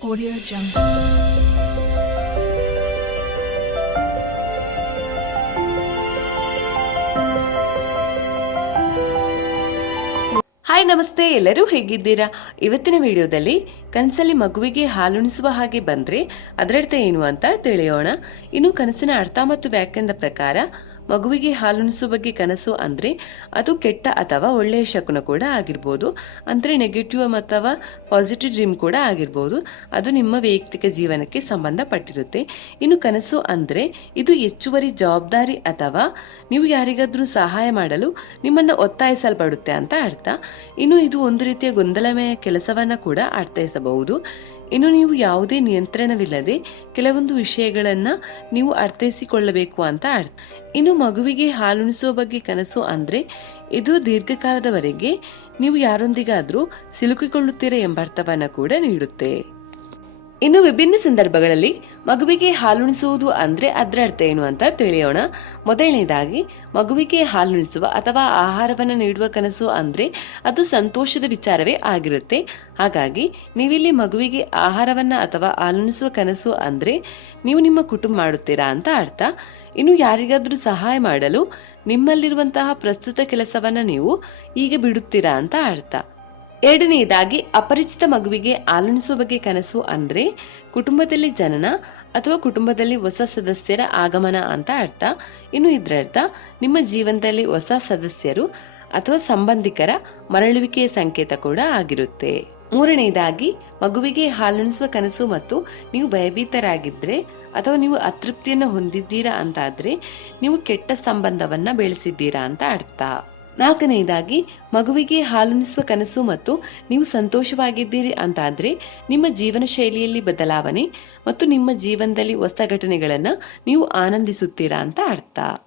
Audio Jungle. Hi, ನಮಸ್ತೆ. ಎಲ್ಲರೂ ಹೇಗಿದ್ದೀರಾ? ಇವತ್ತಿನ ವಿಡಿಯೋದಲ್ಲಿ ಕನಸಲ್ಲಿ ಮಗುವಿಗೆ ಹಾಲುಣಿಸುವ ಹಾಗೆ ಬಂದರೆ ಅದರರ್ಥ ಏನು ಅಂತ ತಿಳಿಯೋಣ. ಇನ್ನು ಕನಸಿನ ಅರ್ಥ ಮತ್ತು ವ್ಯಾಖ್ಯಾನದ ಪ್ರಕಾರ ಮಗುವಿಗೆ ಹಾಲುಣಿಸುವ ಬಗ್ಗೆ ಕನಸು ಅಂದರೆ ಅದು ಕೆಟ್ಟ ಅಥವಾ ಒಳ್ಳೆಯ ಶಕುನ ಕೂಡ ಆಗಿರ್ಬೋದು. ಅಂದರೆ ನೆಗೆಟಿವ್ ಅಥವಾ ಪಾಸಿಟಿವ್ ಡ್ರೀಮ್ ಕೂಡ ಆಗಿರ್ಬೋದು. ಅದು ನಿಮ್ಮ ವೈಯಕ್ತಿಕ ಜೀವನಕ್ಕೆ ಸಂಬಂಧಪಟ್ಟಿರುತ್ತೆ. ಇನ್ನು ಕನಸು ಅಂದರೆ ಇದು ಹೆಚ್ಚುವರಿ ಜವಾಬ್ದಾರಿ ಅಥವಾ ನೀವು ಯಾರಿಗಾದರೂ ಸಹಾಯ ಮಾಡಲು ನಿಮ್ಮನ್ನು ಒತ್ತಾಯಿಸಲ್ಪಡುತ್ತೆ ಅಂತ ಅರ್ಥ. ಇನ್ನು ಇದು ಒಂದು ರೀತಿಯ ಗೊಂದಲಮಯ ಕೆಲಸವನ್ನ ಕೂಡ ಅರ್ಥೈಸಬಹುದು. ಇನ್ನು ನೀವು ಯಾವುದೇ ನಿಯಂತ್ರಣವಿಲ್ಲದೆ ಕೆಲವೊಂದು ವಿಷಯಗಳನ್ನ ನೀವು ಅರ್ಥೈಸಿಕೊಳ್ಳಬೇಕು ಅಂತ ಅರ್ಥ. ಇನ್ನು ಮಗುವಿಗೆ ಹಾಲುಣಿಸುವ ಬಗ್ಗೆ ಕನಸು ಅಂದ್ರೆ ಇದು ದೀರ್ಘಕಾಲದವರೆಗೆ ನೀವು ಯಾರೊಂದಿಗಾದ್ರೂ ಸಿಲುಕಿಕೊಳ್ಳುತ್ತೀರಾ ಎಂಬ ಅರ್ಥವನ್ನ ಕೂಡ ನೀಡುತ್ತೆ. ಇನ್ನು ವಿಭಿನ್ನ ಸಂದರ್ಭಗಳಲ್ಲಿ ಮಗುವಿಗೆ ಹಾಲುಣಿಸುವುದು ಅಂದ್ರೆ ಅದರ ಅರ್ಥ ಏನು ಅಂತ ತಿಳಿಯೋಣ. ಮೊದಲನೇದಾಗಿ, ಮಗುವಿಗೆ ಹಾಲುಣಿಸುವ ಅಥವಾ ಆಹಾರವನ್ನು ನೀಡುವ ಕನಸು ಅಂದ್ರೆ ಅದು ಸಂತೋಷದ ವಿಚಾರವೇ ಆಗಿರುತ್ತೆ. ಹಾಗಾಗಿ, ನೀವಿಲ್ಲಿ ಮಗುವಿಗೆ ಆಹಾರವನ್ನ ಅಥವಾ ಹಾಲುಣಿಸುವ ಕನಸು ಅಂದ್ರೆ ನೀವು ನಿಮ್ಮ ಕುಟುಂಬ ಮಾಡುತ್ತೀರಾ ಅಂತ ಅರ್ಥ. ಇನ್ನು ಯಾರಿಗಾದರೂ ಸಹಾಯ ಮಾಡಲು ನಿಮ್ಮಲ್ಲಿರುವಂತಹ ಪ್ರಸ್ತುತ ಕೆಲಸವನ್ನ ನೀವು ಈಗ ಬಿಡುತ್ತೀರಾ ಅಂತ ಅರ್ಥ. ಎರಡನೆಯದಾಗಿ ಅಪರಿಚಿತ ಮಗುವಿಗೆ ಹಾಲುಣಿಸುವ ಬಗ್ಗೆ ಕನಸು ಅಂದ್ರೆ ಕುಟುಂಬದಲ್ಲಿ ಜನನ ಅಥವಾ ಕುಟುಂಬದಲ್ಲಿ ಹೊಸ ಸದಸ್ಯರ ಆಗಮನ ಅಂತ ಅರ್ಥ. ಇನ್ನು ಇದರ ಅರ್ಥ, ನಿಮ್ಮ ಜೀವನದಲ್ಲಿ ಹೊಸ ಸದಸ್ಯರು ಅಥವಾ ಸಂಬಂಧಿಕರ ಮರಳುವಿಕೆಯ ಸಂಕೇತ ಕೂಡ ಆಗಿರುತ್ತೆ. ಮೂರನೆಯದಾಗಿ ಮಗುವಿಗೆ ಹಾಲುಣಿಸುವ ಕನಸು ಮತ್ತು ನೀವು ಭಯಭೀತರಾಗಿದ್ರೆ ಅಥವಾ ನೀವು ಅತೃಪ್ತಿಯನ್ನು ಹೊಂದಿದ್ದೀರಾ ಅಂತಾದ್ರೆ ನೀವು ಕೆಟ್ಟ ಸಂಬಂಧವನ್ನ ಬೆಳೆಸಿದ್ದೀರಾ ಅಂತ ಅರ್ಥ. ನಾಲ್ಕನೆಯದಾಗಿ, ಮಗುವಿಗೆ ಹಾಲುಣಿಸುವ ಕನಸು ಮತ್ತು ನೀವು ಸಂತೋಷವಾಗಿದ್ದೀರಿ ಅಂತಾದ್ರೆ, ನಿಮ್ಮ ಜೀವನ ಶೈಲಿಯಲ್ಲಿ ಬದಲಾವಣೆ ಮತ್ತು ನಿಮ್ಮ ಜೀವನದಲ್ಲಿ ಹೊಸ ಘಟನೆಗಳನ್ನು ನೀವು ಆನಂದಿಸುತ್ತೀರಾ ಅಂತ ಅರ್ಥ.